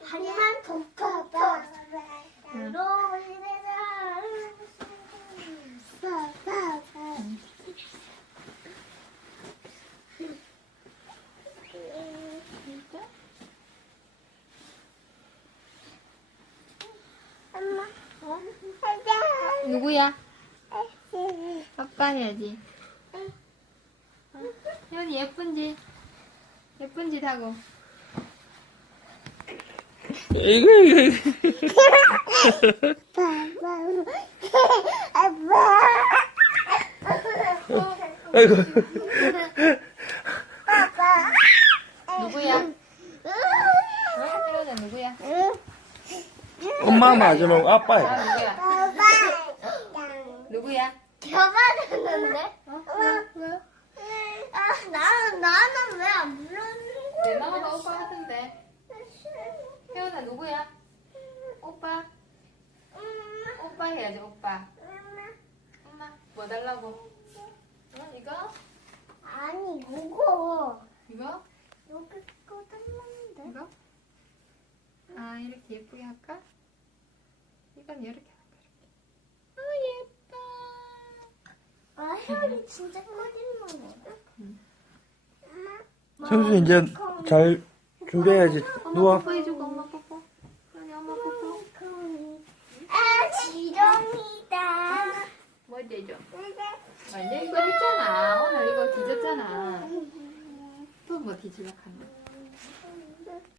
하지만 덮어봐. 엄마, 누구야? 아빠 해야지. 혜원이 예쁜지? 예쁜지 하고. 이거. 아이고. 누구야? 혜원아 누구야? 엄마 맞으면 아빠야. 누구야? 누구야? 겨받았는데? 왜? 나는 왜 안 불렀는 내 거야? 나가서 오빠 하던데. 혜원아 누구야? 오빠? 오빠 해야지 오빠. 엄마 뭐 달라고? 이거? 아니, 이거. 이거? 여기 거 달랐는데? 이거? 아 이렇게 예쁘게 할까? 이건 이렇게 할까? 예뻐. 아, 혜원이 진짜 거짓말해. 청수 이제 잘 준비해야지. 엄마 누워. 뽀뽀해주고 엄마 뽀뽀. 아니 엄마 뽀뽀. 아, 지렁이다. 뭐 되죠? 완전 이거 했잖아. 오늘 이거 뒤졌잖아. 또 뭐 뒤질라 하는